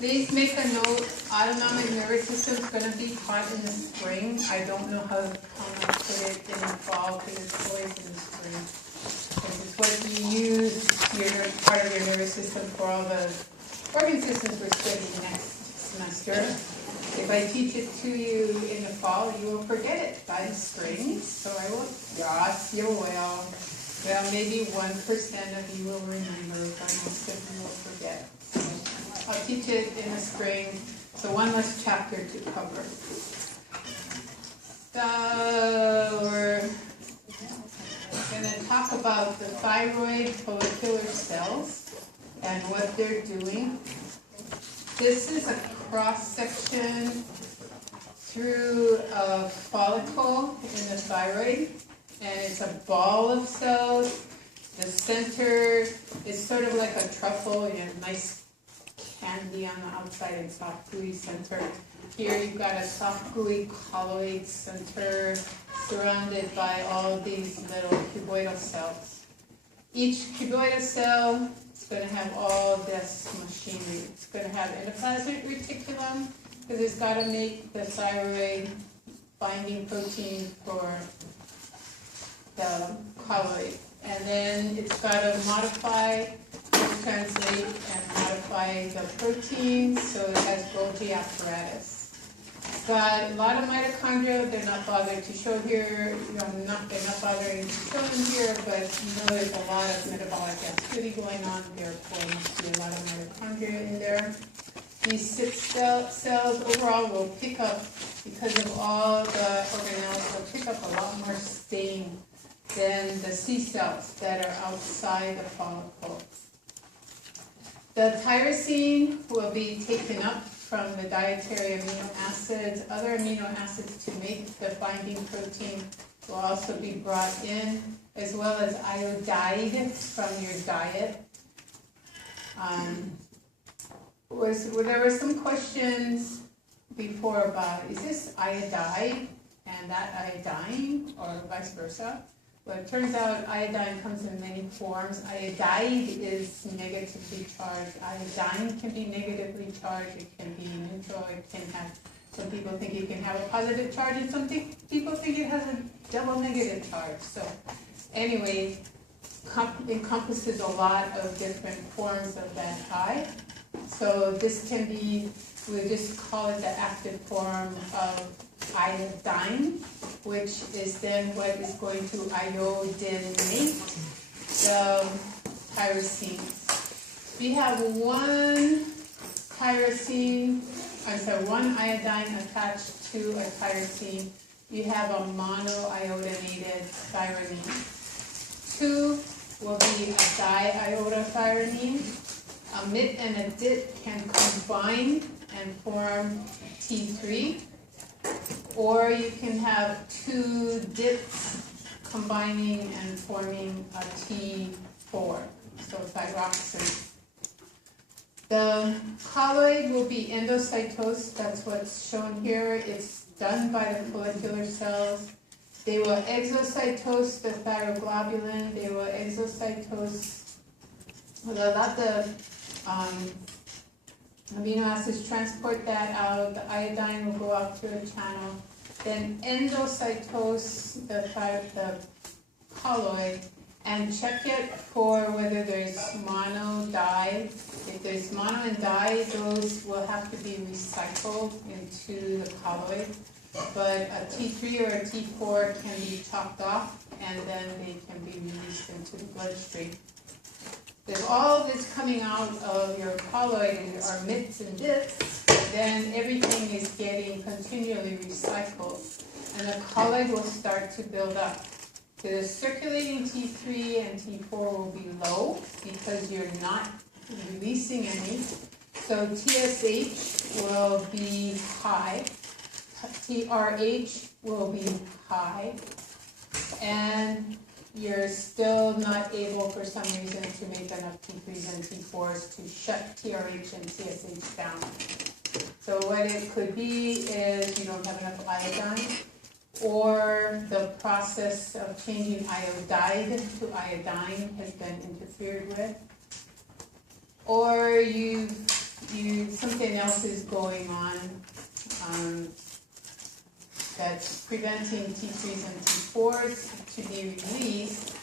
Please make a note, autonomic nervous system is going to be taught in the spring. I don't know how to put it in the fall because it's always in the spring. This is what you use your part of your nervous system for all the organ systems we're studying next semester. If I teach it to you in the fall, you will forget it by the spring. So I will, yes, you will. Well, maybe 1% of you will remember, but most of you will forget. So I'll teach it in the spring. So one less chapter to cover. So we're going to talk about the thyroid follicular cells and what they're doing. This is a cross-section through a follicle in the thyroid, and it's a ball of cells. The center is sort of like a truffle, you know, nice candy on the outside and soft gooey center. Here you've got a soft gooey colloid center surrounded by all these little cuboidal cells. Each cuboidal cell is going to have all this machinery. It's going to have endoplasmic reticulum because it's got to make the thyroid binding protein for the colloid. And then it's got to modify, translate, and modify the protein so it has Golgi apparatus. It's got a lot of mitochondria. They're not bothered to show here. They're not bothering to show them here, but you know there's a lot of metabolic activity going on. Therefore, there must be a lot of mitochondria in there. These 6 cells overall will pick up, because of all the organelles, will pick up a lot more stain than the C cells that are outside the follicle. The tyrosine will be taken up from the dietary amino acids. Other amino acids to make the binding protein will also be brought in, as well as iodide from your diet. There were some questions before about, is this iodide and that iodine, or vice versa? Well, it turns out iodine comes in many forms. Iodide is negatively charged. Iodine can be negatively charged. It can be neutral. It can have, some people think it can have a positive charge, and some people think it has a double negative charge. So anyway, encompasses a lot of different forms of that I. So this can be, we'll just call it the active form of iodine, which is then what is going to iodinate the tyrosines. We have one iodine attached to a tyrosine. You have a monoiodinated thyrine. 2 will be a diiodothyronine. A MIT and a DIT can combine and form T3. Or you can have 2 DIPs combining and forming a T4, so thyroxine. The colloid will be endocytosed, that's what's shown here. It's done by the follicular cells. They will exocytose the thyroglobulin, they will exocytose, let the amino acids transport that out, the iodine will go out through a channel, then endocytose the colloid and check it for whether there's mono, di. If there's mono and di, those will have to be recycled into the colloid. But a T3 or a T4 can be chopped off and then they can be released into the bloodstream. If all this coming out of your colloid are MITs and DIPs, then everything is getting continually recycled, and the colloid will start to build up. The circulating T3 and T4 will be low because you're not releasing any. So TSH will be high, TRH will be high, and you're still not able, for some reason, to make enough T3s and T4s to shut TRH and TSH down. So what it could be is you don't have enough iodine, or the process of changing iodide to iodine has been interfered with. or something else is going on that's preventing T3s and T4s to be released.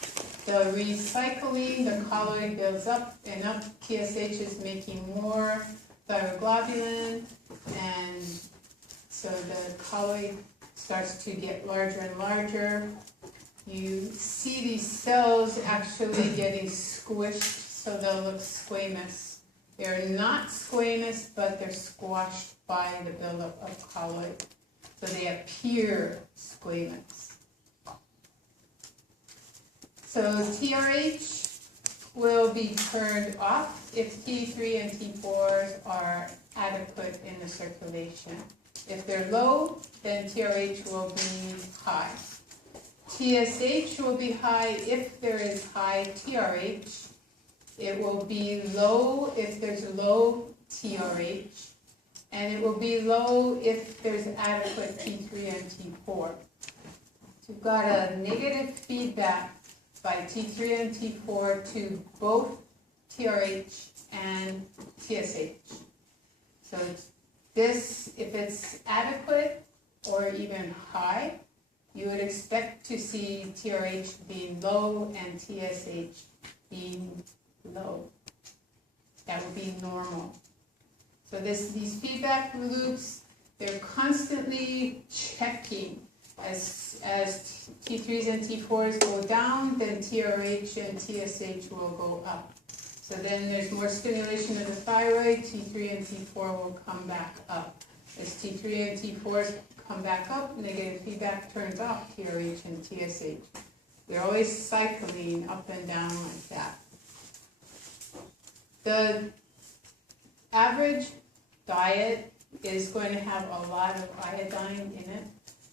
The recycling, the colloid builds up, enough TSH is making more thyroglobulin, and so the colloid starts to get larger and larger. You see these cells actually getting squished, so they'll look squamous. They're not squamous, but they're squashed by the buildup of colloid, so they appear squamous. So TRH will be turned off if T3 and T4s are adequate in the circulation. If they're low, then TRH will be high. TSH will be high if there is high TRH. It will be low if there's low TRH. And it will be low if there's adequate T3 and T4. So you've got a negative feedback by T3 and T4 to both TRH and TSH. So this, if it's adequate or even high, you would expect to see TRH being low and TSH being low. That would be normal. So these feedback loops, they're constantly checking. As T3s and T4s go down, then TRH and TSH will go up. So then there's more stimulation of the thyroid, T3 and T4 will come back up. As T3 and T4s come back up, negative feedback turns off TRH and TSH. They're always cycling up and down like that. The average diet is going to have a lot of iodine in it.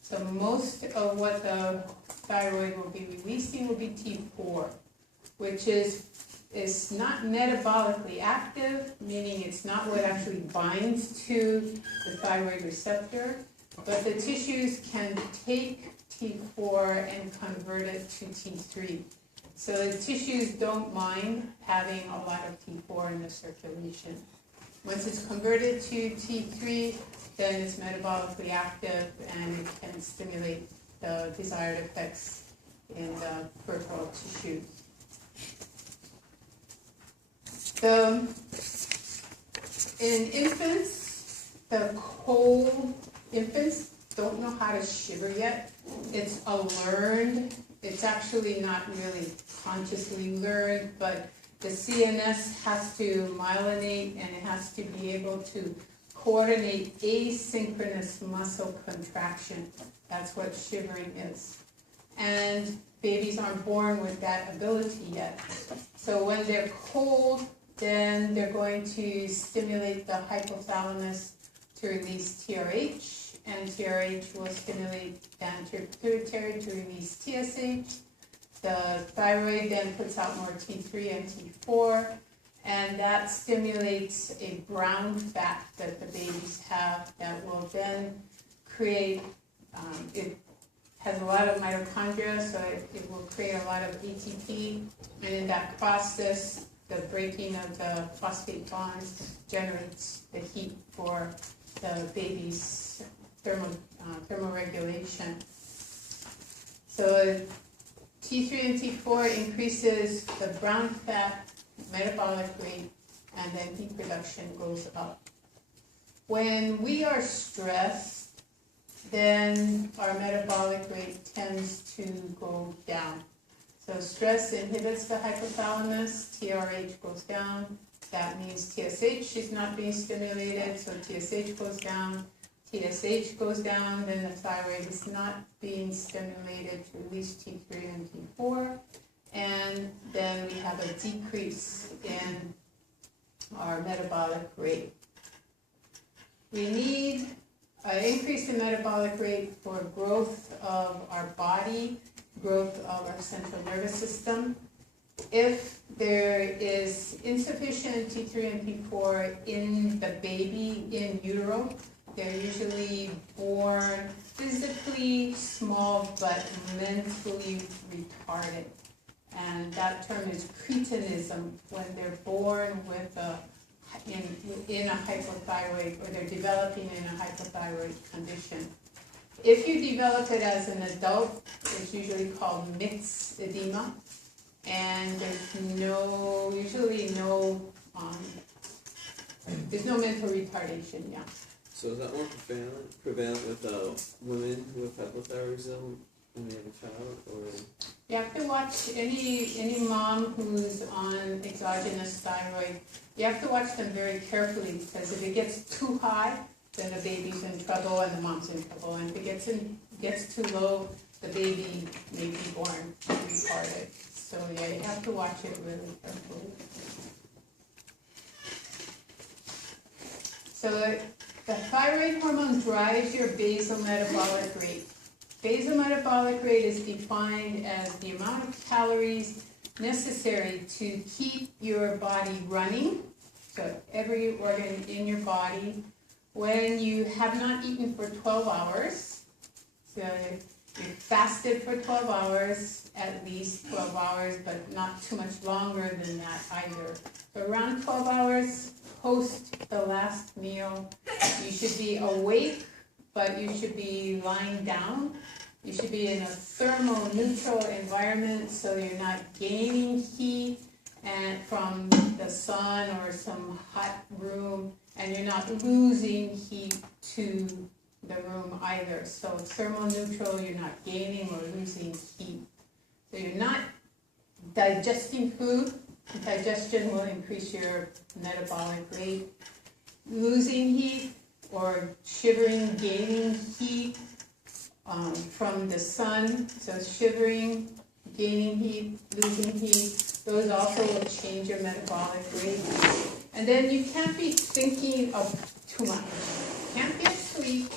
So most of what the thyroid will be releasing will be T4, which is not metabolically active, meaning it's not what actually binds to the thyroid receptor, but the tissues can take T4 and convert it to T3. So the tissues don't mind having a lot of T4 in the circulation. Once it's converted to T3, then it's metabolically active and it can stimulate the desired effects in the peripheral tissues. In infants, the cold infants don't know how to shiver yet. It's it's actually not really consciously learned, but the CNS has to myelinate and it has to be able to coordinate asynchronous muscle contraction. That's what shivering is. And babies aren't born with that ability yet. So when they're cold, then they're going to stimulate the hypothalamus to release TRH, and TRH will stimulate the anterior pituitary to release TSH. The thyroid then puts out more T3 and T4, and that stimulates a brown fat that the babies have that will then create, it has a lot of mitochondria, so it will create a lot of ATP, and in that process, the breaking of the phosphate bonds generates the heat for the baby's thermoregulation. So T3 and T4 increases the brown fat metabolic rate, and then heat production goes up. When we are stressed, then our metabolic rate tends to go down. So stress inhibits the hypothalamus, TRH goes down. That means TSH is not being stimulated, so TSH goes down. TSH goes down, then the thyroid is not being stimulated to release T3 and T4. And then we have a decrease in our metabolic rate. We need an increase in metabolic rate for growth of our body, growth of our central nervous system. If there is insufficient T3 and T4 in the baby in utero, they're usually born physically small but mentally retarded. and that term is cretinism, when they're born with in a hypothyroid, or they're developing in a hypothyroid condition. If you develop it as an adult, it's usually called mixed edema, and there's usually no mental retardation, yeah. So is that more prevalent with women who have hypothyroidism when they have a child, or? You have to watch any mom who's on exogenous thyroid. You have to watch them very carefully, because if it gets too high, then the baby's in trouble and the mom's in trouble. And if it gets too low, the baby may be born retarded. So yeah, you have to watch it really carefully. So the thyroid hormone drives your basal metabolic rate. Basal metabolic rate is defined as the amount of calories necessary to keep your body running, so every organ in your body, when you have not eaten for 12 hours. So you fasted for 12 hours, at least 12 hours, but not too much longer than that either. So around 12 hours post the last meal, you should be awake, but you should be lying down. You should be in a thermoneutral environment, so you're not gaining heat and from the sun or some hot room, and you're not losing heat to the room either. So thermoneutral, you're not gaining or losing heat. So you're not digesting food. Digestion will increase your metabolic rate. Losing heat or shivering, gaining heat from the sun, so shivering, gaining heat, losing heat, those also will change your metabolic rate. And then you can't be thinking of too much. You can't be asleep,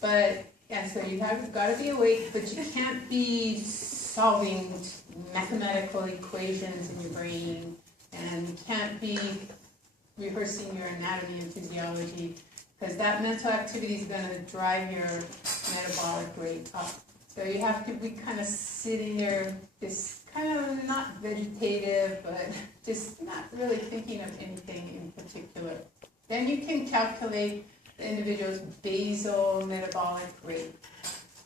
but yeah, so you have got to be awake, but you can't be solving mathematical equations in your brain, and you can't be rehearsing your anatomy and physiology, because that mental activity is going to drive your metabolic rate up. So you have to be kind of sitting there, just kind of not vegetative, but just not really thinking of anything in particular. Then you can calculate the individual's basal metabolic rate.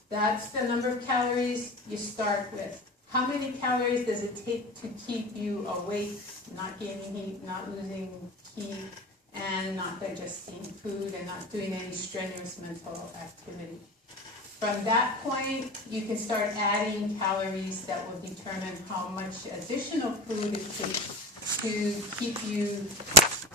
That's the number of calories you start with. How many calories does it take to keep you awake, not gaining heat, not losing heat, and not digesting food, and not doing any strenuous mental activity? From that point, you can start adding calories that will determine how much additional food it takes to keep you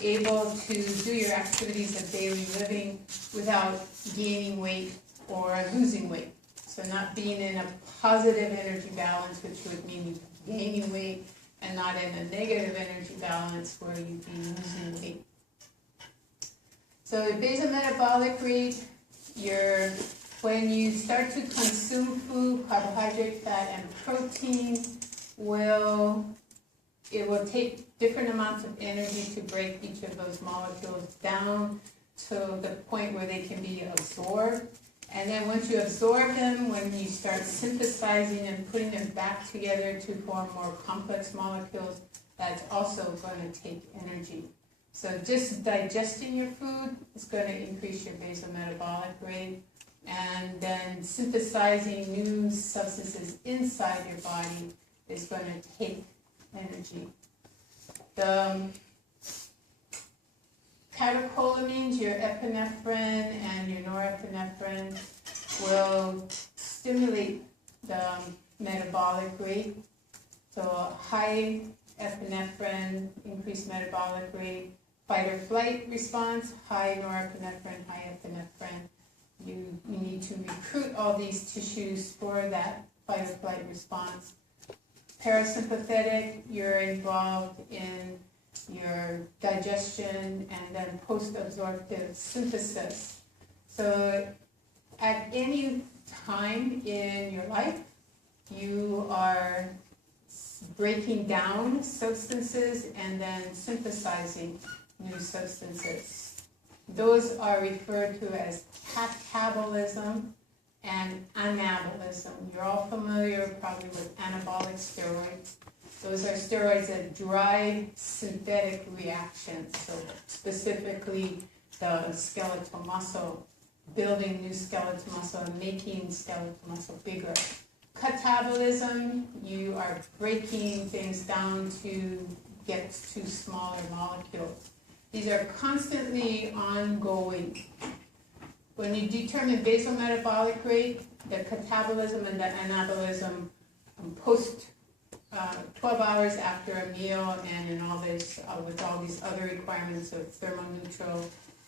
able to do your activities of daily living without gaining weight or losing weight. So not being in a positive energy balance, which would mean gaining weight, and not in a negative energy balance where you'd be losing weight. So the basal metabolic rate, when you start to consume food, carbohydrate, fat, and protein, it will take different amounts of energy to break each of those molecules down to the point where they can be absorbed. And then once you absorb them, when you start synthesizing and putting them back together to form more complex molecules, that's also going to take energy. So just digesting your food is going to increase your basal metabolic rate, and then synthesizing new substances inside your body is going to take energy. The catecholamines, your epinephrine and your norepinephrine, will stimulate the metabolic rate. So high epinephrine, increased metabolic rate. Fight or flight response, high norepinephrine, high epinephrine. You need to recruit all these tissues for that fight or flight response. Parasympathetic, you're involved in your digestion and then post-absorptive synthesis. So at any time in your life, you are breaking down substances and then synthesizing new substances. Those are referred to as catabolism and anabolism. You're all familiar probably with anabolic steroids. Those are steroids that drive synthetic reactions, so specifically the skeletal muscle, building new skeletal muscle and making skeletal muscle bigger. Catabolism, you are breaking things down to get to smaller molecules. These are constantly ongoing. When you determine basal metabolic rate, the catabolism and the anabolism post 12 hours after a meal, and in all this, with all these other requirements of thermoneutral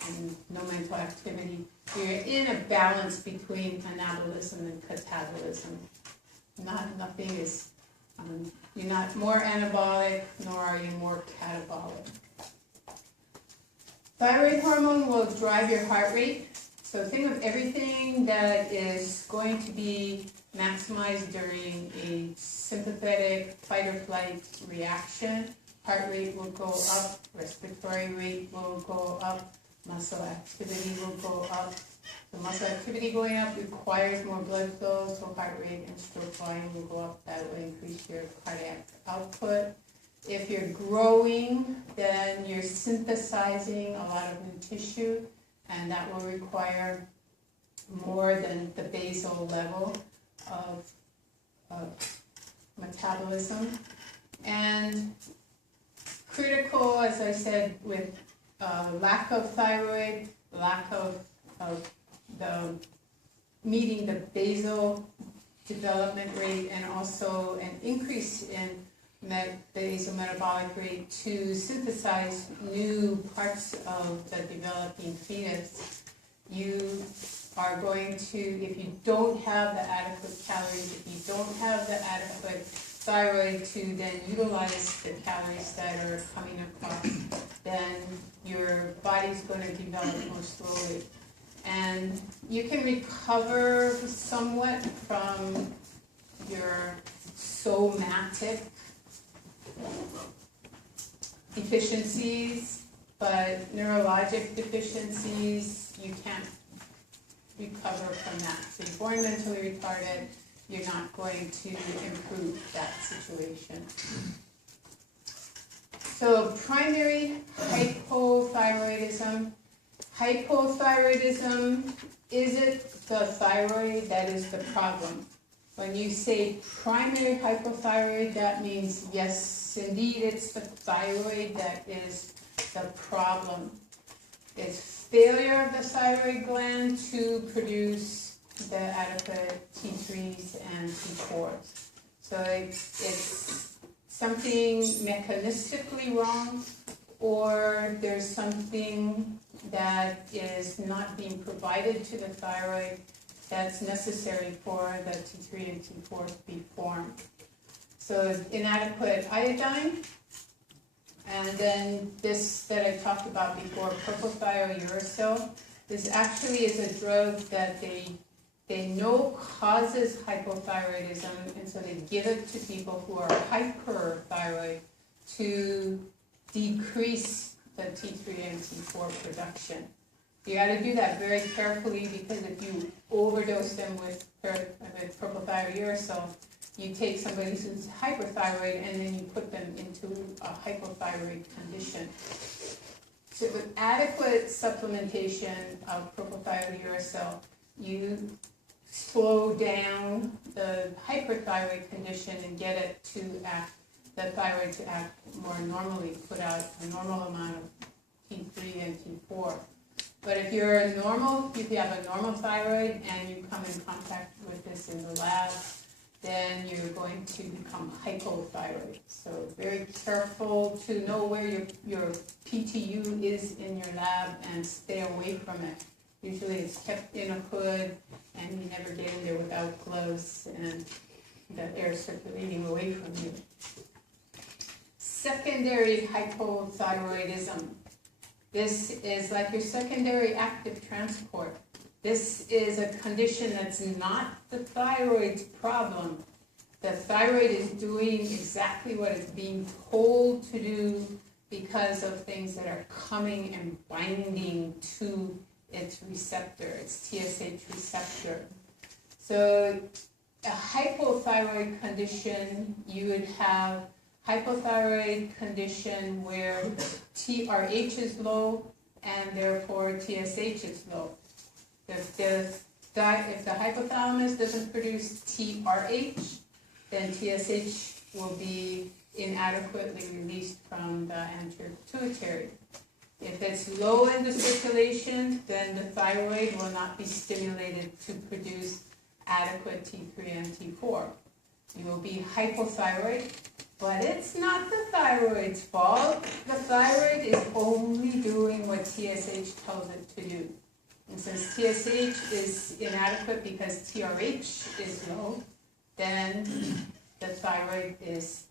and no mental activity, you're in a balance between anabolism and catabolism. Nothing is, you're not more anabolic, nor are you more catabolic. Thyroid hormone will drive your heart rate. So think of everything that is going to be maximized during a sympathetic fight or flight reaction. Heart rate will go up, respiratory rate will go up, muscle activity will go up. So muscle activity going up requires more blood flow, so heart rate and stroke volume will go up. That will increase your cardiac output. If you're growing, then you're synthesizing a lot of new tissue, and that will require more than the basal level of metabolism. And critical, as I said, with lack of thyroid, lack of the meeting the basal development rate, and also an increase in basal metabolic rate to synthesize new parts of the developing fetus, you are going to, if you don't have the adequate calories, if you don't have the adequate thyroid to then utilize the calories that are coming across, then your body's going to develop more slowly. And you can recover somewhat from your somatic deficiencies, but neurologic deficiencies, you can't recover from that. So you're born mentally retarded, you're not going to improve that situation. So primary hypothyroidism. Hypothyroidism, is it the thyroid that is the problem? When you say primary hypothyroid, that means yes, indeed, it's the thyroid that is the problem. It's failure of the thyroid gland to produce the adequate T3s and T4s. So it's something mechanistically wrong, or there's something that is not being provided to the thyroid that's necessary for the T3 and T4 to be formed. So inadequate iodine, and then this that I talked about before, propylthiouracil. This actually is a drug that they know causes hypothyroidism, and so they give it to people who are hyperthyroid to decrease the T3 and T4 production. You got to do that very carefully, because if you overdose them with propylthiouracil, you take somebody who's hyperthyroid and then you put them into a hypothyroid condition. So with adequate supplementation of propylthiouracil, you slow down the hyperthyroid condition and get it to act, the thyroid to act more normally, put out a normal amount of T3 and T4. But if you're if you have a normal thyroid and you come in contact with this in the lab, then you're going to become hypothyroid. So very careful to know where your PTU is in your lab and stay away from it. Usually it's kept in a hood and you never get in there without gloves and the air circulating away from you. Secondary hypothyroidism. This is like your secondary active transport. This is a condition that's not the thyroid's problem. The thyroid is doing exactly what it's being told to do because of things that are coming and binding to its receptor, its TSH receptor. So a hypothyroid condition, you would have hypothyroid condition where TRH is low and therefore TSH is low. If the hypothalamus doesn't produce TRH, then TSH will be inadequately released from the anterior pituitary. If it's low in the circulation, then the thyroid will not be stimulated to produce adequate T3 and T4. You will be hypothyroid, but it's not the thyroid's fault. The thyroid is only doing what TSH tells it to do. And since TSH is inadequate because TRH is low, then the thyroid is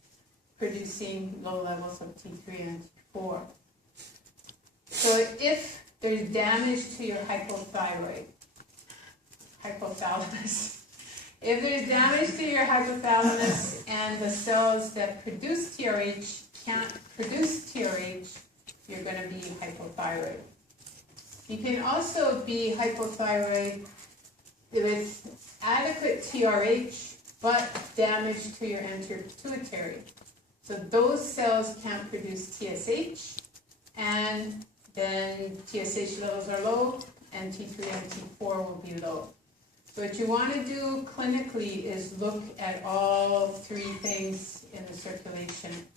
producing low levels of T3 and T4. So if there's damage to your hypothalamus, if there's damage to your hypothalamus and the cells that produce TRH can't produce TRH, you're going to be hypothyroid. You can also be hypothyroid with adequate TRH but damage to your anterior pituitary. So those cells can't produce TSH, and then TSH levels are low, and T3 and T4 will be low. So what you want to do clinically is look at all three things in the circulation.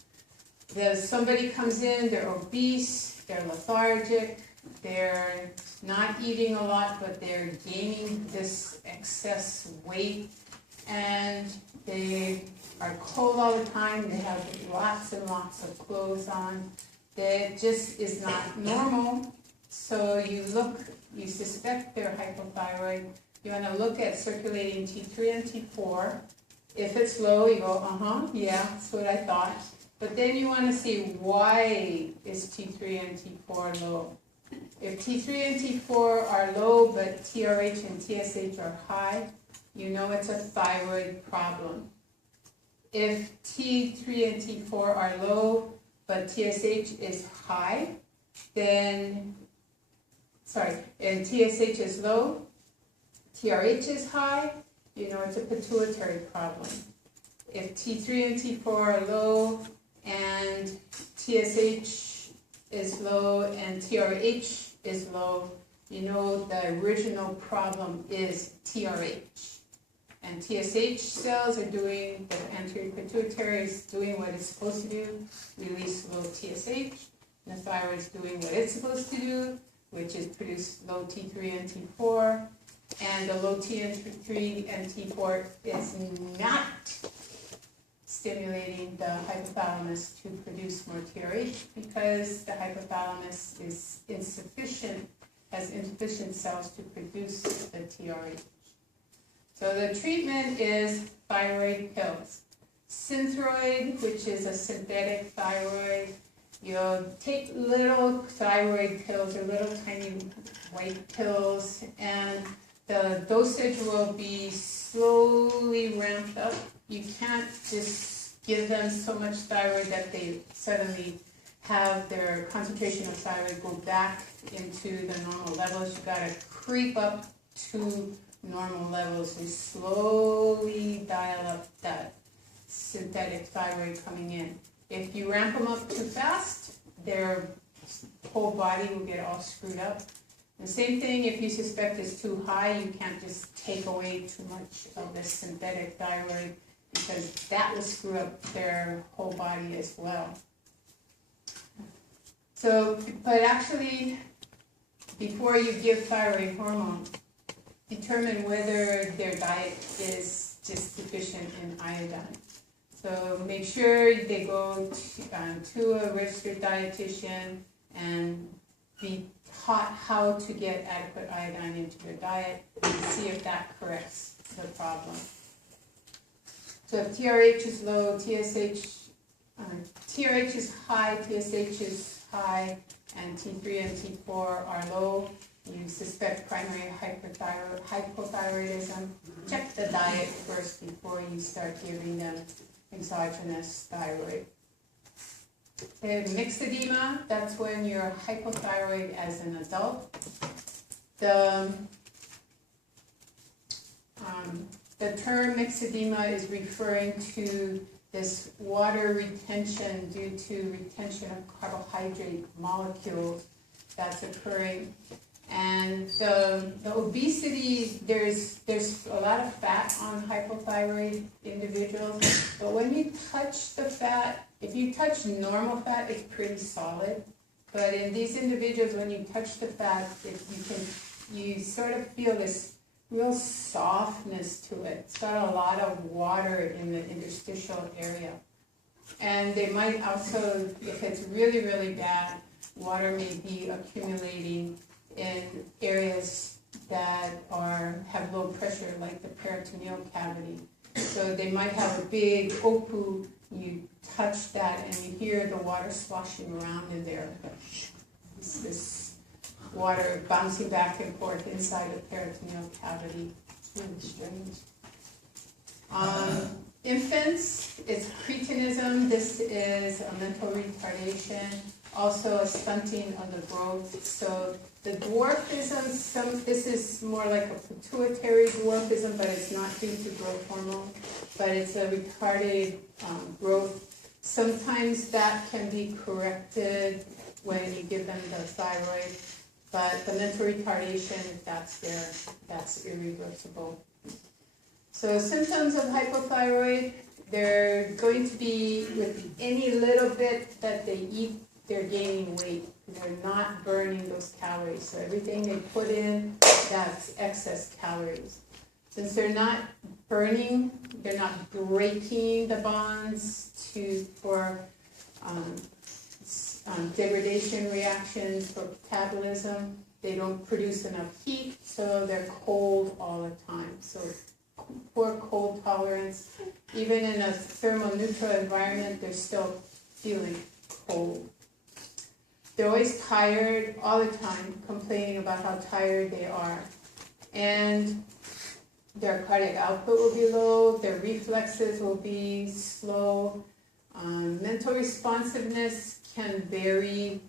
Somebody comes in, they're obese, they're lethargic, they're not eating a lot, but they're gaining this excess weight, and they are cold all the time, they have lots and lots of clothes on. That just is not normal. So you suspect they're hypothyroid. You want to look at circulating T3 and T4. If it's low, you go, yeah, that's what I thought. But then you want to see why is T3 and T4 low. If T3 and T4 are low, but TRH and TSH are high, you know it's a thyroid problem. If T3 and T4 are low, but TSH is high, and TSH is low, TRH is high, you know it's a pituitary problem. If T3 and T4 are low, and TSH is low, and TRH is low, you know the original problem is TRH. And TSH cells are doing, the anterior pituitary is doing what it's supposed to do, release low TSH. And the thyroid is doing what it's supposed to do, which is produce low T3 and T4. And the low T3 and T4 is not stimulating the hypothalamus to produce more TRH because the hypothalamus is insufficient, has insufficient cells to produce the TRH. So the treatment is thyroid pills. Synthroid, which is a synthetic thyroid, you'll take little thyroid pills or little tiny white pills, and the dosage will be slowly ramped up. You can't just give them so much thyroid that they suddenly have their concentration of thyroid go back into the normal levels. You gotta creep up to normal levels and slowly dial up that synthetic thyroid coming in. If you ramp them up too fast, their whole body will get all screwed up. The same thing, if you suspect it's too high, you can't just take away too much of the synthetic thyroid because that will screw up their whole body as well. So, but actually, before you give thyroid hormone, determine whether their diet is just deficient in iodine. So make sure they go to a registered dietitian and be taught how to get adequate iodine into their diet and see if that corrects the problem. So if TRH is low, TRH is high, TSH is high, and T3 and T4 are low, you suspect primary hypothyroidism, check the diet first before you start giving them exogenous thyroid. And mixed edema, that's when you're hypothyroid as an adult. The term mixed edema is referring to this water retention due to retention of carbohydrate molecules that's occurring. And the obesity, there's a lot of fat on hypothyroid individuals, but when you touch the fat, if you touch normal fat, it's pretty solid. But in these individuals, when you touch the fat, you sort of feel this real softness to it. It's got a lot of water in the interstitial area. And they might also, if it's really, really bad, water may be accumulating in areas that have low pressure, like the peritoneal cavity. So they might have a big opu, you touch that and you hear the water sloshing around in there. This water bouncing back and forth inside the peritoneal cavity. It's really strange. Infants, it's cretinism. This is a mental retardation, also a stunting of the growth. So the dwarfism, this is more like a pituitary dwarfism, but it's not due to growth hormone, but it's a retarded growth. Sometimes that can be corrected when you give them the thyroid, but the mental retardation, if that's there, that's irreversible. So symptoms of hypothyroid, they're going to be with any little bit that they eat, they're gaining weight. They're not burning those calories. So everything they put in, that's excess calories. Since they're not burning, they're not breaking the bonds for degradation reactions, for metabolism. They don't produce enough heat, so they're cold all the time. So poor cold tolerance. Even in a thermoneutral environment, they're still feeling cold. They're always tired all the time, complaining about how tired they are. And their cardiac output will be low, their reflexes will be slow. Mental responsiveness can vary.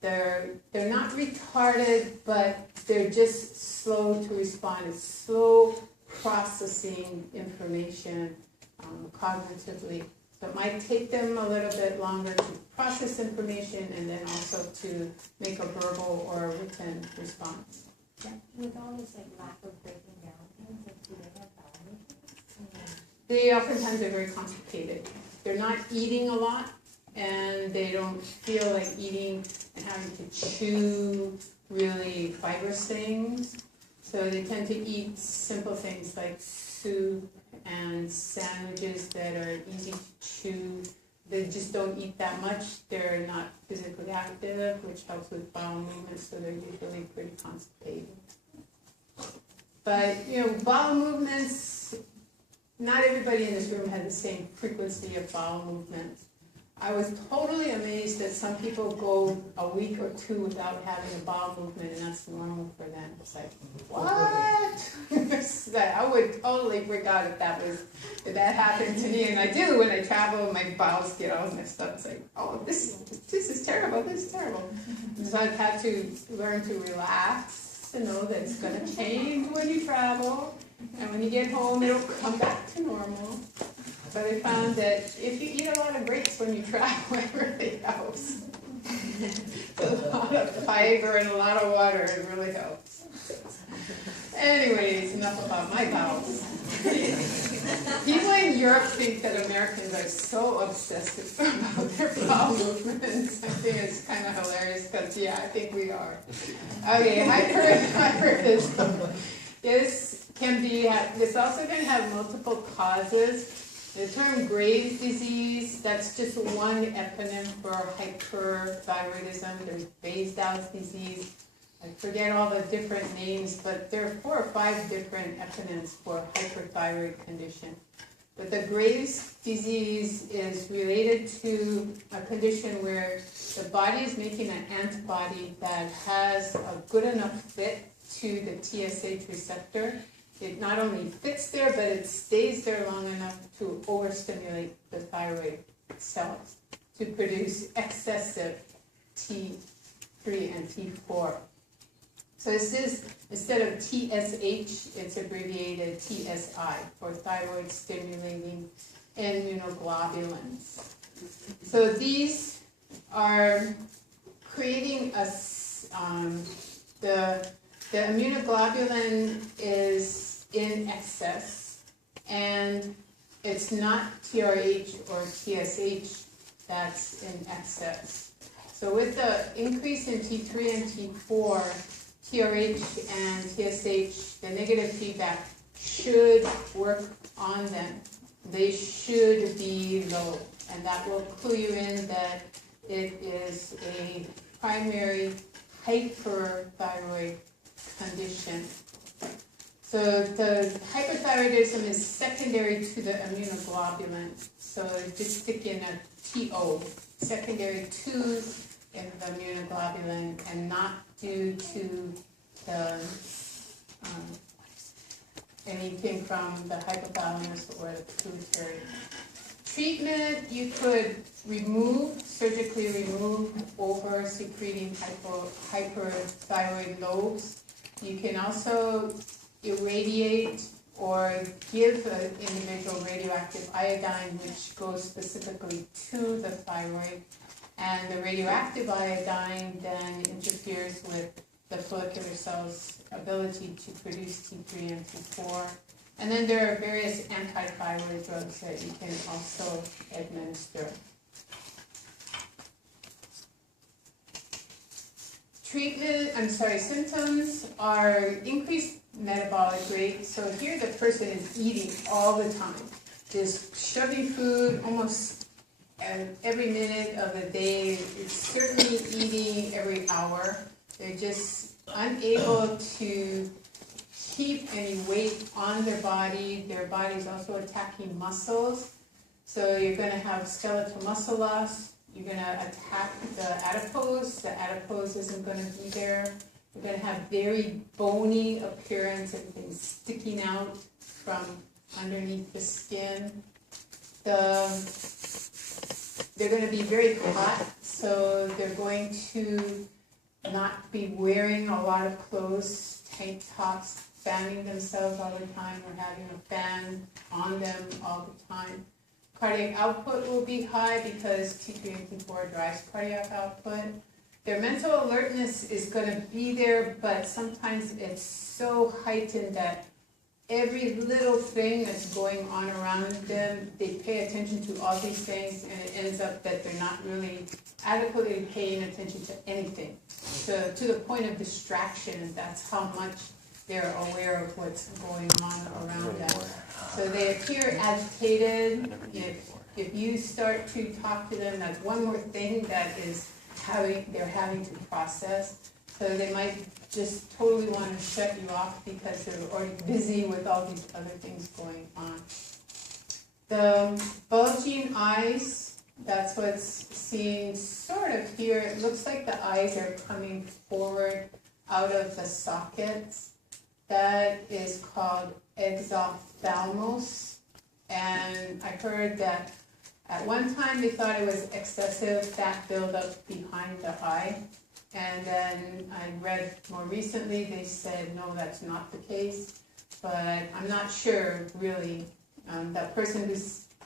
They're not retarded, but they're just slow to respond. It's slow processing information cognitively. So it might take them a little bit longer to process information and then also to make a verbal or a written response. Yeah, with all this like lack of breaking down things, like do they have bowel movements? They oftentimes are very constipated. They're not eating a lot, and they don't feel like eating and having to chew really fibrous things. So they tend to eat simple things like soup and sandwiches that are easy to chew. They just don't eat that much. They're not physically active, which helps with bowel movements, so they're usually pretty constipated. But, bowel movements, not everybody in this room has the same frequency of bowel movements. I was totally amazed that some people go a week or two without having a bowel movement, and that's normal for them. It's like, what? I would totally freak out if that happened to me, and I do when I travel. My bowels get all messed up. It's like, oh, this is terrible. This is terrible. So I've had to learn to relax, to know that it's going to change when you travel, and when you get home, it'll come back to normal. But I found that if you eat a lot of grapes when you travel, it really helps. A lot of fiber and a lot of water, it really helps. Anyways, enough about my bowels. People in Europe think that Americans are so obsessive about their bowel movements. I think it's kind of hilarious because, I think we are. Okay, hyperthyroidism. This also can have multiple causes. The term Graves' disease, that's just one eponym for hyperthyroidism. There's Basedow's disease. I forget all the different names, but there are 4 or 5 different eponyms for hyperthyroid condition. But the Graves' disease is related to a condition where the body is making an antibody that has a good enough fit to the TSH receptor. It not only fits there, but it stays there long enough to overstimulate the thyroid cells to produce excessive T3 and T4. So this is, instead of TSH, it's abbreviated TSI, for thyroid stimulating immunoglobulins. So these are creating the immunoglobulin is in excess, and it's not TRH or TSH that's in excess. So with the increase in T3 and T4, TRH and TSH, the negative feedback should work on them. They should be low, and that will clue you in that it is a primary hyperthyroid condition. So the hyperthyroidism is secondary to the immunoglobulin. So just stick in a TO, secondary to in the immunoglobulin, and not due to the anything from the hypothalamus or the pituitary. Treatment, you could surgically remove over-secreting hyperthyroid lobes. You can also irradiate or give an individual radioactive iodine, which goes specifically to the thyroid. And the radioactive iodine then interferes with the follicular cell's ability to produce T3 and T4. And then there are various anti-thyroid drugs that you can also administer. Symptoms are increased metabolic rate. So here the person is eating all the time, just shoving food almost every minute of the day. It's certainly eating every hour. They're just unable to keep any weight on their body. Their body's also attacking muscles. So you're going to have skeletal muscle loss. You're going to attack the adipose. The adipose isn't going to be there. You're going to have very bony appearance, everything sticking out from underneath the skin. They're going to be very hot, so they're going to not be wearing a lot of clothes, tank tops, fanning themselves all the time, or having a fan on them all the time. Cardiac output will be high because T3 and T4 drives cardiac output. Their mental alertness is going to be there, but sometimes it's so heightened that every little thing that's going on around them, they pay attention to all these things, and it ends up that they're not really adequately paying attention to anything. So to the point of distraction, that's how much they're aware of what's going on around them. So they appear agitated. If you start to talk to them, that's one more thing that they're having to process. So they might just totally want to shut you off because they're already busy with all these other things going on. The bulging eyes, that's what's seen sort of here. It looks like the eyes are coming forward out of the sockets. That is called exophthalmos. And I heard that at one time they thought it was excessive fat buildup behind the eye. And then I read more recently, they said, no, that's not the case. But I'm not sure, really. That person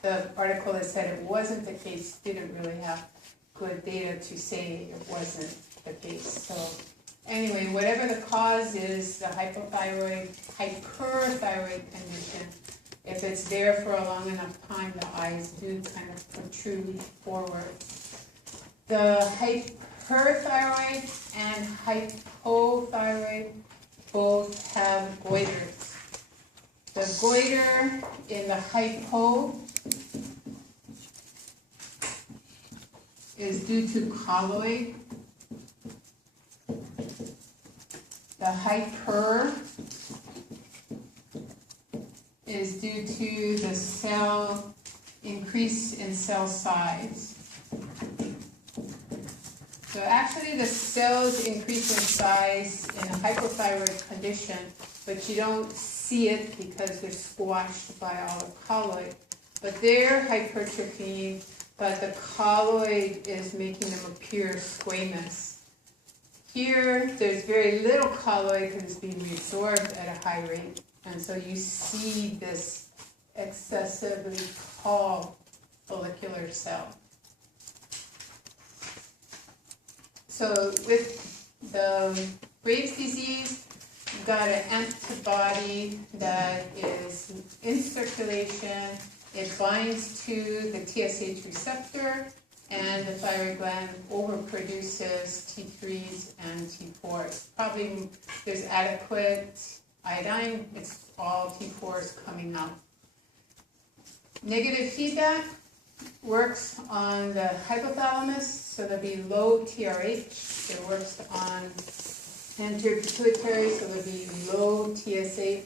the article that said it wasn't the case didn't really have good data to say it wasn't the case. So anyway, whatever the cause is, the hyperthyroid condition, if it's there for a long enough time, the eyes do kind of protrude forward. The hyperthyroid and hypothyroid both have goiters. The goiter in the hypo is due to colloid. The hyper is due to the cell increase in cell size. So actually the cells increase in size in a hypothyroid condition, but you don't see it because they're squashed by all the colloid. But they're hypertrophying, but the colloid is making them appear squamous. Here, there's very little colloid because it's being reabsorbed at a high rate, and so you see this excessively tall follicular cell. So with the Graves' disease, you've got an antibody that is in circulation. It binds to the TSH receptor, and the thyroid gland overproduces T3s and T4s. Probably there's adequate iodine, it's all T4s coming out. Negative feedback works on the hypothalamus, so there'll be low TRH. It works on anterior pituitary, so there'll be low TSH.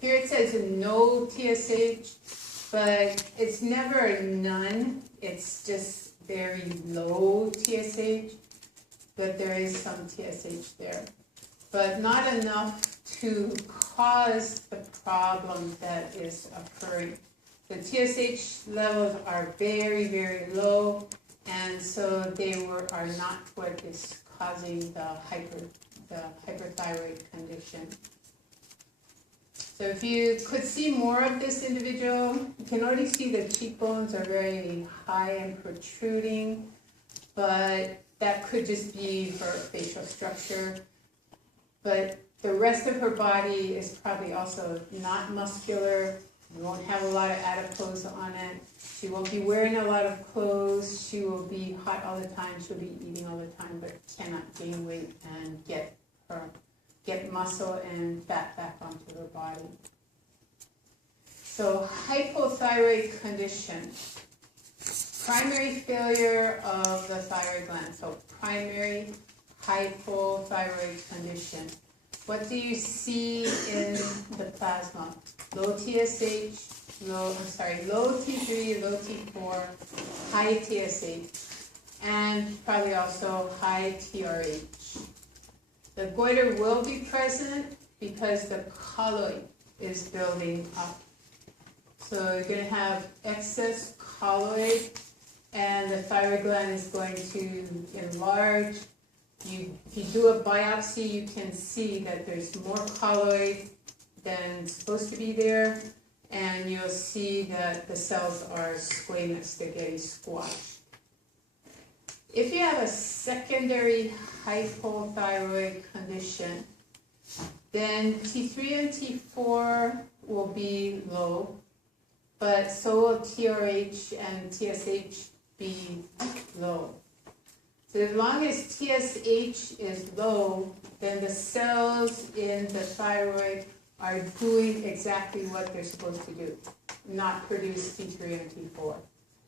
Here it says no TSH, but it's never none. It's just very low TSH, but there is some TSH there. But not enough to cause the problem that is occurring. The TSH levels are very, very low, and so they are not what is causing the hyperthyroid condition. So if you could see more of this individual, you can already see the cheekbones are very high and protruding, but that could just be her facial structure. But the rest of her body is probably also not muscular. You won't have a lot of adipose on it. She won't be wearing a lot of clothes. She will be hot all the time. She'll be eating all the time, but cannot gain weight and get muscle and fat back onto her body. So hypothyroid condition, primary failure of the thyroid gland. So primary hypothyroid condition. What do you see in the plasma? Low TSH, low T3, low T4, high TSH, and probably also high TRH. The goiter will be present because the colloid is building up. So you're going to have excess colloid, and the thyroid gland is going to enlarge. If you do a biopsy, you can see that there's more colloid than supposed to be there, and you'll see that the cells are squamous, they're getting squashed. If you have a secondary hypothyroid condition, then T3 and T4 will be low, but so will TRH and TSH be low. So as long as TSH is low, then the cells in the thyroid are doing exactly what they're supposed to do, not produce T3 and T4.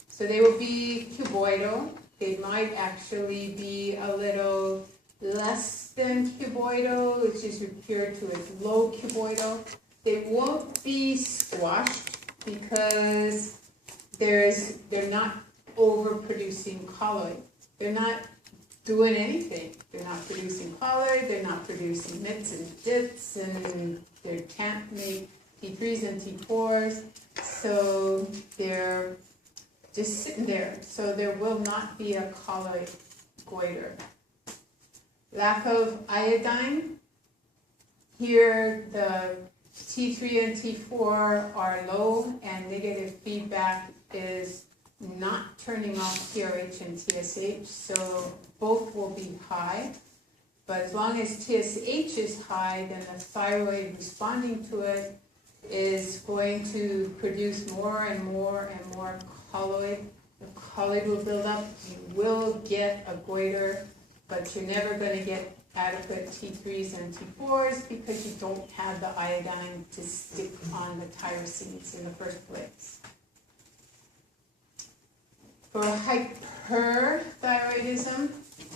So they will be cuboidal. They might actually be a little less than cuboidal, which is referred to as low cuboidal. They won't be squashed because they're not overproducing colloid. They're not doing anything. They're not producing colloid, they're not producing mitts and dits, and they can't make T3s and T4s, so they're just sitting there. So there will not be a colloid goiter. Lack of iodine. Here the T3 and T4 are low, and negative feedback is not turning off TRH and TSH, so both will be high. But as long as TSH is high, then the thyroid responding to it is going to produce more and more and more colloid. The colloid will build up. You will get a goiter, but you're never going to get adequate T3s and T4s because you don't have the iodine to stick on the tyrosines in the first place. For hyperthyroidism,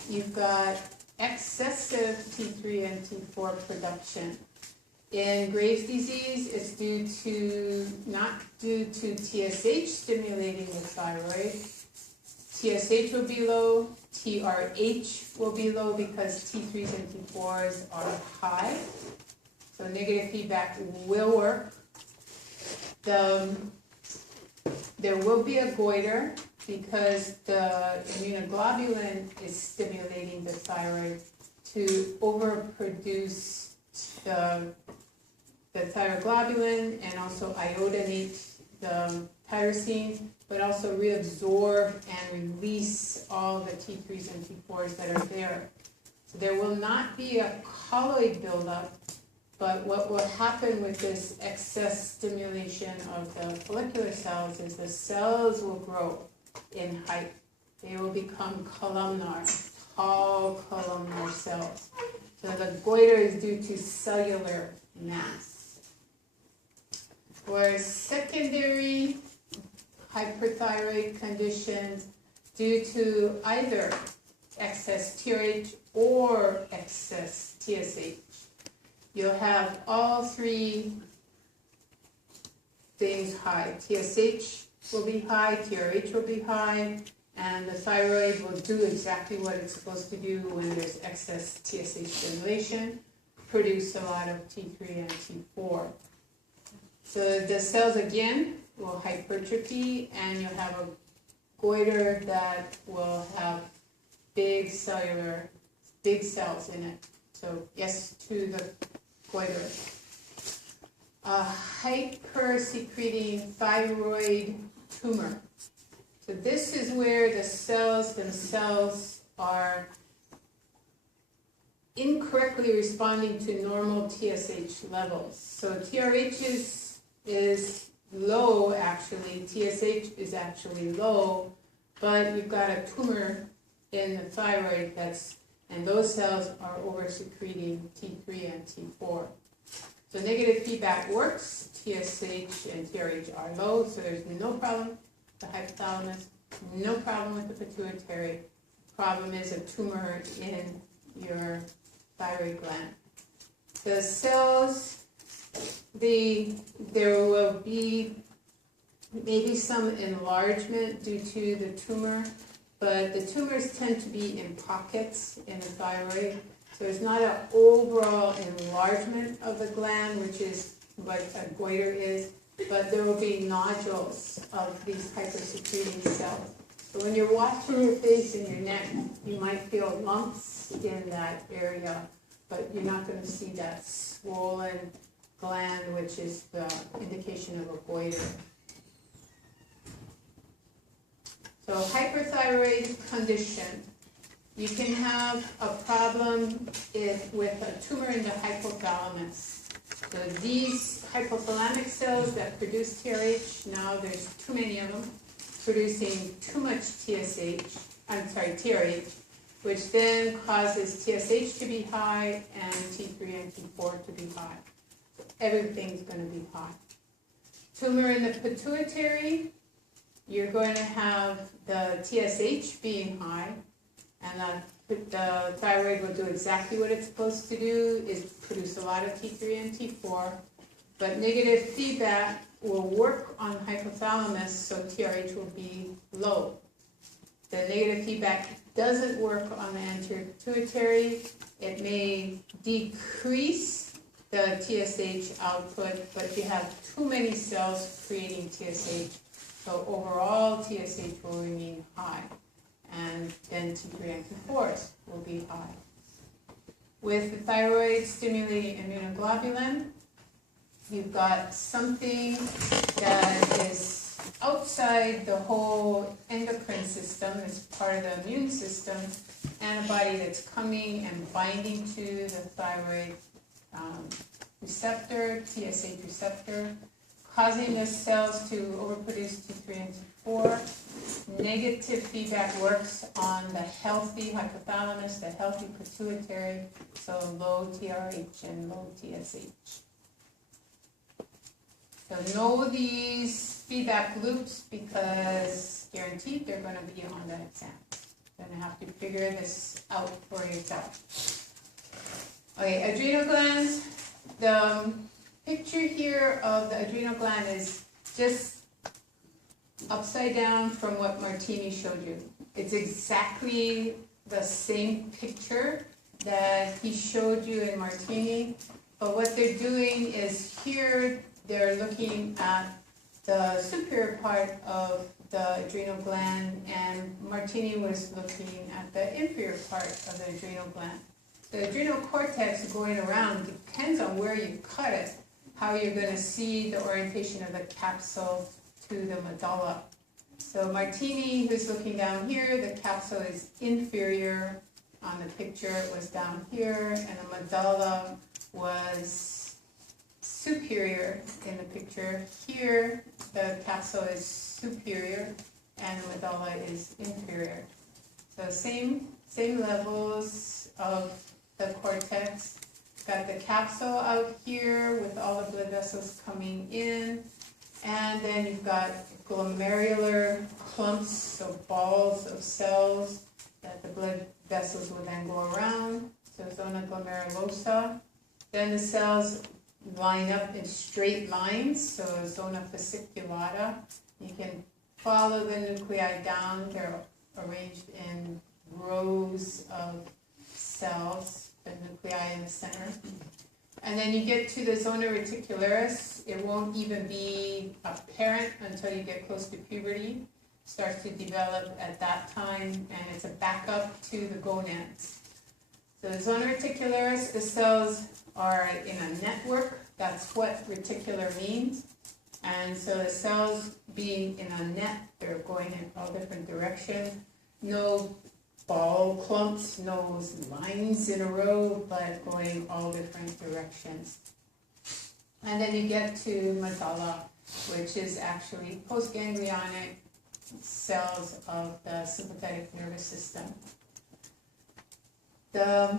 you've got excessive T3 and T4 production. In Graves' disease, it's not due to TSH stimulating the thyroid. TSH will be low, TRH will be low because T3s and T4s are high. So negative feedback will work. There will be a goiter because the immunoglobulin is stimulating the thyroid to overproduce the thyroglobulin and also iodinate the tyrosine, but also reabsorb and release all the T3s and T4s that are there. So there will not be a colloid buildup, but what will happen with this excess stimulation of the follicular cells is the cells will grow in height. They will become columnar, tall columnar cells. So the goiter is due to cellular mass. For secondary hyperthyroid conditions due to either excess TRH or excess TSH, you'll have all three things high. TSH will be high, TRH will be high, and the thyroid will do exactly what it's supposed to do when there's excess TSH stimulation, produce a lot of T3 and T4. So the cells again will hypertrophy, and you'll have a goiter that will have big cells in it. So yes to the goiter. A hypersecreting thyroid tumor. So this is where the cells themselves are incorrectly responding to normal TSH levels. So TRH is low actually, TSH is actually low, but you've got a tumor in the thyroid and those cells are over-secreting T3 and T4. So negative feedback works, TSH and TRH are low, so there's no problem with the hypothalamus, no problem with the pituitary. Problem is a tumor in your thyroid gland. The cells, there will be maybe some enlargement due to the tumor, but the tumors tend to be in pockets in the thyroid. So it's not an overall enlargement of the gland, which is what a goiter is, but there will be nodules of these hypersecreting cells. So when you're washing your face and your neck, you might feel lumps in that area, but you're not going to see that swollen gland, which is the indication of a goiter. So hyperthyroid condition. You can have a problem with a tumor in the hypothalamus. So these hypothalamic cells that produce TRH, now there's too many of them, producing too much TRH, which then causes TSH to be high and T3 and T4 to be high. So everything's going to be high. Tumor in the pituitary, you're going to have the TSH being high, and the thyroid will do exactly what it's supposed to do, is produce a lot of T3 and T4, but negative feedback will work on the hypothalamus, so TRH will be low. The negative feedback doesn't work on the anterior pituitary. It may decrease the TSH output, but you have too many cells creating TSH, so overall TSH will remain high, and then T3 and T4s will be high. With the thyroid stimulating immunoglobulin, you've got something that is outside the whole endocrine system, it's part of the immune system, antibody that's coming and binding to the thyroid receptor, TSH receptor, causing the cells to overproduce T3 and T4. Negative feedback works on the healthy hypothalamus, the healthy pituitary, so low TRH and low TSH. So know these feedback loops because guaranteed they're going to be on the exam. You're going to have to figure this out for yourself. Okay, adrenal glands. The picture here of the adrenal gland is just upside down from what Martini showed you. It's exactly the same picture that he showed you in Martini, but what they're doing is here they're looking at the superior part of the adrenal gland, and Martini was looking at the inferior part of the adrenal gland. The adrenal cortex going around depends on where you cut it, how you're going to see the orientation of the capsule to the medulla. So Martini, who's looking down here, the capsule is inferior. On the picture, it was down here, and the medulla was superior in the picture. Here, the capsule is superior, and the medulla is inferior. So same levels of the cortex. Got the capsule out here with all the blood vessels coming in, and then you've got glomerular clumps, so balls of cells that the blood vessels will then go around, so zona glomerulosa. Then the cells line up in straight lines, so zona fasciculata. You can follow the nuclei down, they're arranged in rows of cells, the nuclei in the center. And then you get to the zona reticularis, it won't even be apparent until you get close to puberty. Starts to develop at that time, and it's a backup to the gonads. So the zona reticularis, the cells are in a network. That's what reticular means. And so the cells being in a net, they're going in all different directions. No ball clumps, no lines in a row, but going all different directions. And then you get to medulla, which is actually postganglionic cells of the sympathetic nervous system. The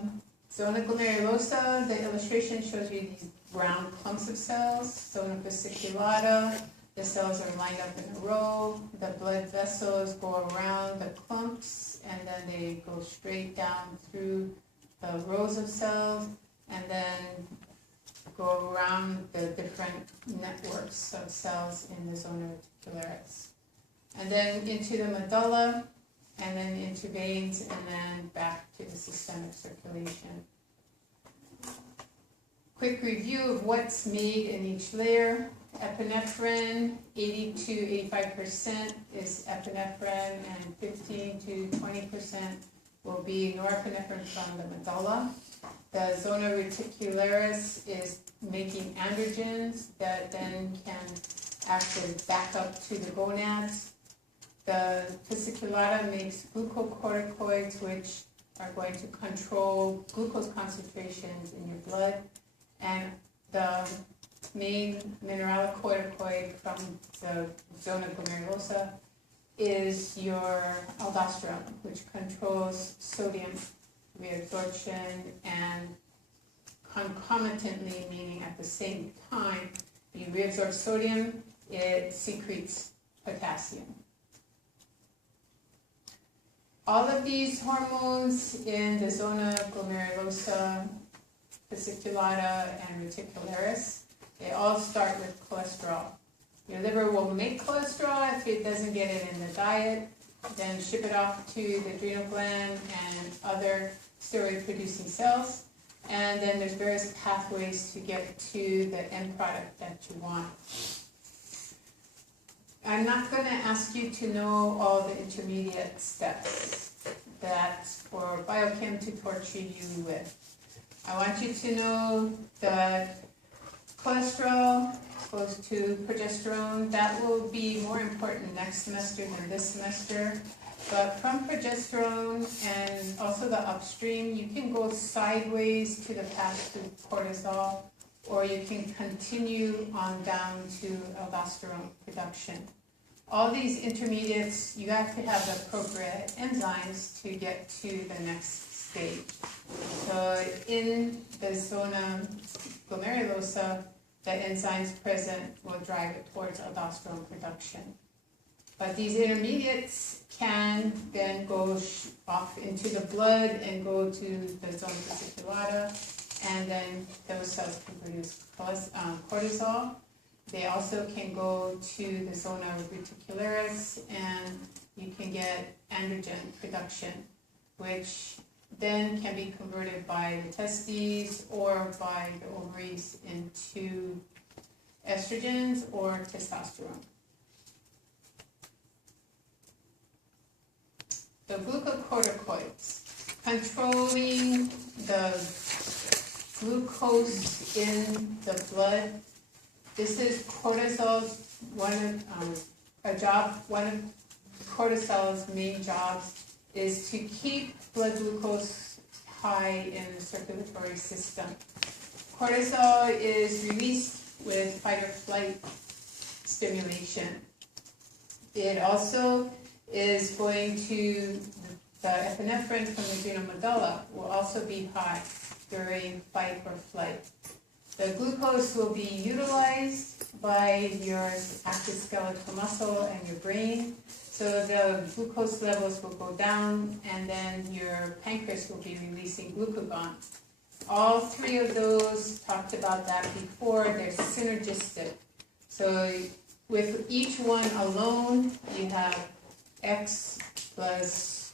zona glomerulosa, the illustration shows you these brown clumps of cells. Zona fasciculata, the cells are lined up in a row. The blood vessels go around the clumps, and then they go straight down through the rows of cells, and then go around the different networks of cells in the zona reticularis. And then into the medulla, and then into veins, and then back to the systemic circulation. Quick review of what's made in each layer. Epinephrine, 80 to 85% is epinephrine, and 15 to 20% will be norepinephrine from the medulla. The zona reticularis is making androgens that then can act as backup to the gonads. The fasciculata makes glucocorticoids, which are going to control glucose concentrations in your blood. And the main mineralocorticoid from the zona glomerulosa is your aldosterone, which controls sodium reabsorption, and concomitantly, meaning at the same time you reabsorb sodium, it secretes potassium. All of these hormones in the zona glomerulosa, fasciculata, and reticularis, they all start with cholesterol. Your liver will make cholesterol if it doesn't get it in the diet, then ship it off to the adrenal gland and other steroid-producing cells. And then there's various pathways to get to the end product that you want. I'm not going to ask you to know all the intermediate steps. That's for biochem to torture you with. I want you to know that cholesterol goes to progesterone. That will be more important next semester than this semester. But from progesterone and also the upstream, you can go sideways to the path to cortisol, or you can continue on down to aldosterone production. All these intermediates, you have to have the appropriate enzymes to get to the next stage. So in the zona glomerulosa, the enzymes present will drive it towards aldosterone production. But these intermediates can then go off into the blood and go to the zona fasciculata, and then those cells can produce cortisol. They also can go to the zona reticularis, and you can get androgen production, which then can be converted by the testes or by the ovaries into estrogens or testosterone. The glucocorticoids, controlling the glucose in the blood. This is cortisol, one of one of cortisol's main jobs is to keep blood glucose high in the circulatory system. Cortisol is released with fight or flight stimulation. It also is going to, the epinephrine from the adrenal medulla will also be high during fight or flight. The glucose will be utilized by your active skeletal muscle and your brain, so the glucose levels will go down, and then your pancreas will be releasing glucagon. All three of those, talked about that before, they're synergistic. So with each one alone, you have x plus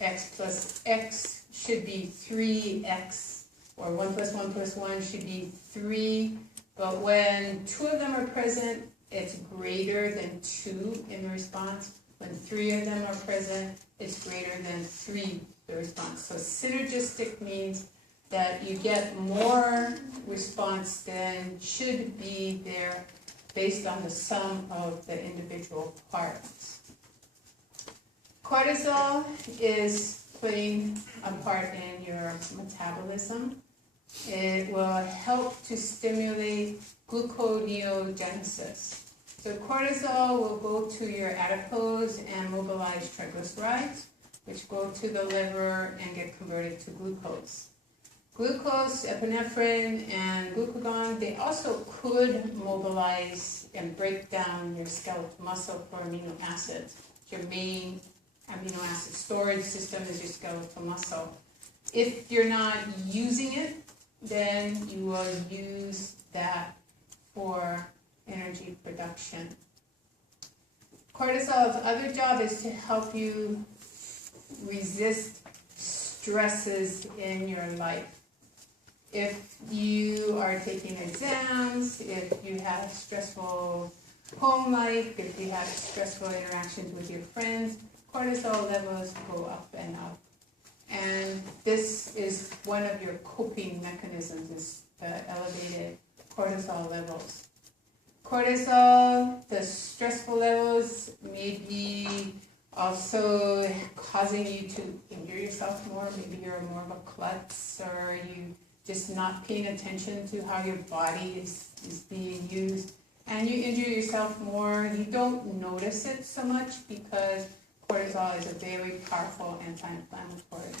x should be 3x, or 1 plus 1 plus 1 should be 3, but when two of them are present, it's greater than 2 in the response. When 3 of them are present, it's greater than 3, the response. So synergistic means that you get more response than should be there based on the sum of the individual parts. Cortisol is playing a part in your metabolism. It will help to stimulate gluconeogenesis. So cortisol will go to your adipose and mobilize triglycerides, which go to the liver and get converted to glucose. Glucose, epinephrine, and glucagon, they also could mobilize and break down your skeletal muscle for amino acids. Your main amino acid storage system is your skeletal muscle. If you're not using it, then you will use that for energy production. Cortisol's other job is to help you resist stresses in your life. If you are taking exams, if you have stressful home life, if you have stressful interactions with your friends, cortisol levels go up and up. And this is one of your coping mechanisms, is the elevated cortisol levels. Cortisol, the stressful levels may be also causing you to injure yourself more. Maybe you're more of a klutz, or you just not paying attention to how your body is being used. And you injure yourself more. You don't notice it so much because cortisol is a very powerful anti-inflammatory.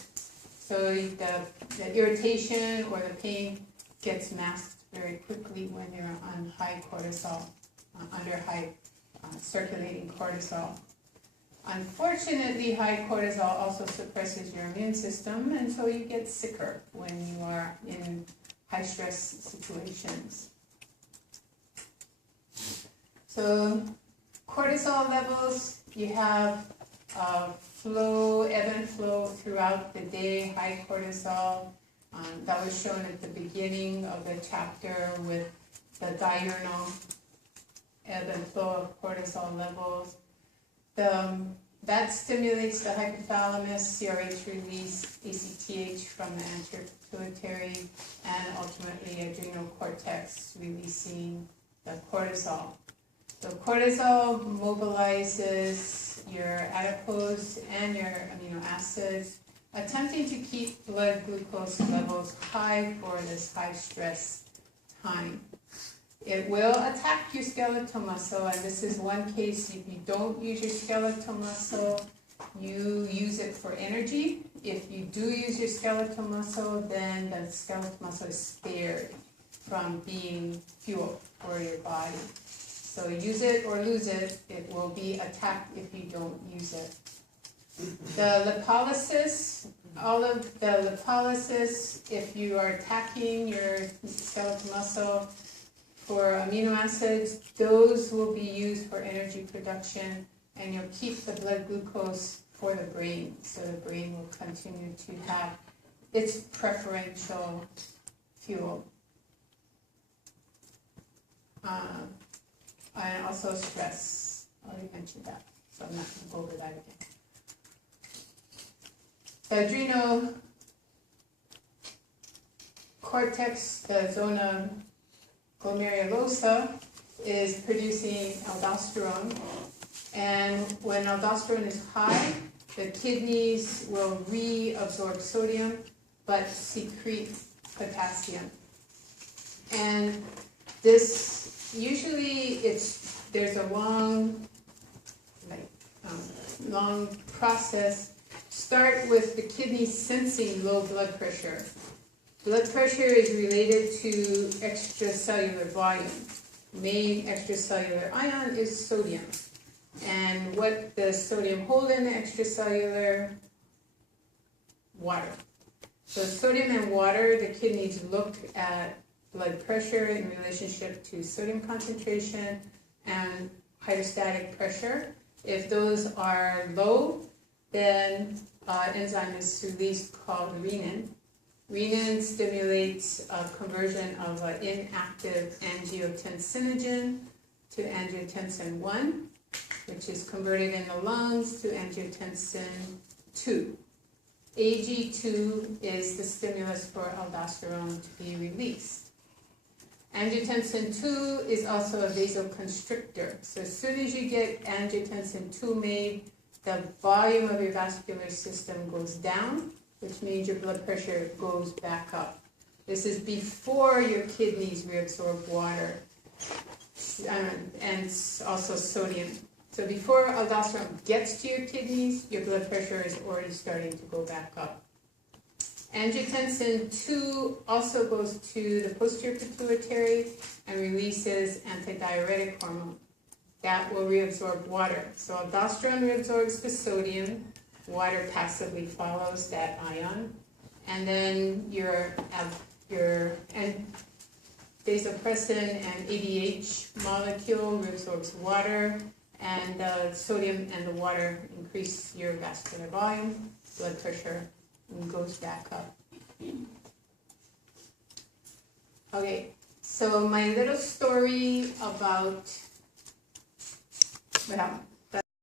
So the irritation or the pain gets masked very quickly when you're on high cortisol, under high circulating cortisol. Unfortunately, high cortisol also suppresses your immune system, and so you get sicker when you are in high stress situations. So cortisol levels, you have ebb and flow throughout the day. High cortisol, that was shown at the beginning of the chapter with the diurnal ebb and flow of cortisol levels. That stimulates the hypothalamus, CRH release, ACTH from the anterior pituitary, and ultimately adrenal cortex releasing the cortisol. So cortisol mobilizes your adipose and your amino acids, attempting to keep blood glucose levels high for this high stress time. It will attack your skeletal muscle, and this is one case if you don't use your skeletal muscle, you use it for energy. If you do use your skeletal muscle, then the skeletal muscle is spared from being fuel for your body. So use it or lose it, it will be attacked if you don't use it. The lipolysis, all of the lipolysis, if you are attacking your skeletal muscle for amino acids, those will be used for energy production, and you'll keep the blood glucose for the brain, so the brain will continue to have its preferential fuel. And also stress, I already mentioned that, so I'm not going to go over that again. The adrenal cortex, the zona glomerulosa, is producing aldosterone, And when aldosterone is high, the kidneys will reabsorb sodium but secrete potassium. And this, usually there's a long process. Start with the kidney sensing low blood pressure. Blood pressure is related to extracellular volume. Main extracellular ion is sodium. And what does sodium hold in the extracellular? Water. So sodium and water, the kidneys look at blood pressure in relationship to sodium concentration and hydrostatic pressure. If those are low, then enzyme is released called renin. Renin stimulates conversion of inactive angiotensinogen to angiotensin 1, which is converted in the lungs to angiotensin 2. AG2 is the stimulus for aldosterone to be released. Angiotensin 2 is also a vasoconstrictor. So as soon as you get angiotensin 2 made, the volume of your vascular system goes down, which means your blood pressure goes back up. This is before your kidneys reabsorb water and also sodium. So before aldosterone gets to your kidneys, your blood pressure is already starting to go back up. Angiotensin 2 also goes to the posterior pituitary and releases antidiuretic hormone. That will reabsorb water. So aldosterone reabsorbs the sodium, water passively follows that ion, and then your vasopressin and ADH molecule reabsorbs water, and the sodium and the water increase your vascular volume, blood pressure, and goes back up. Okay, so my little story about, well,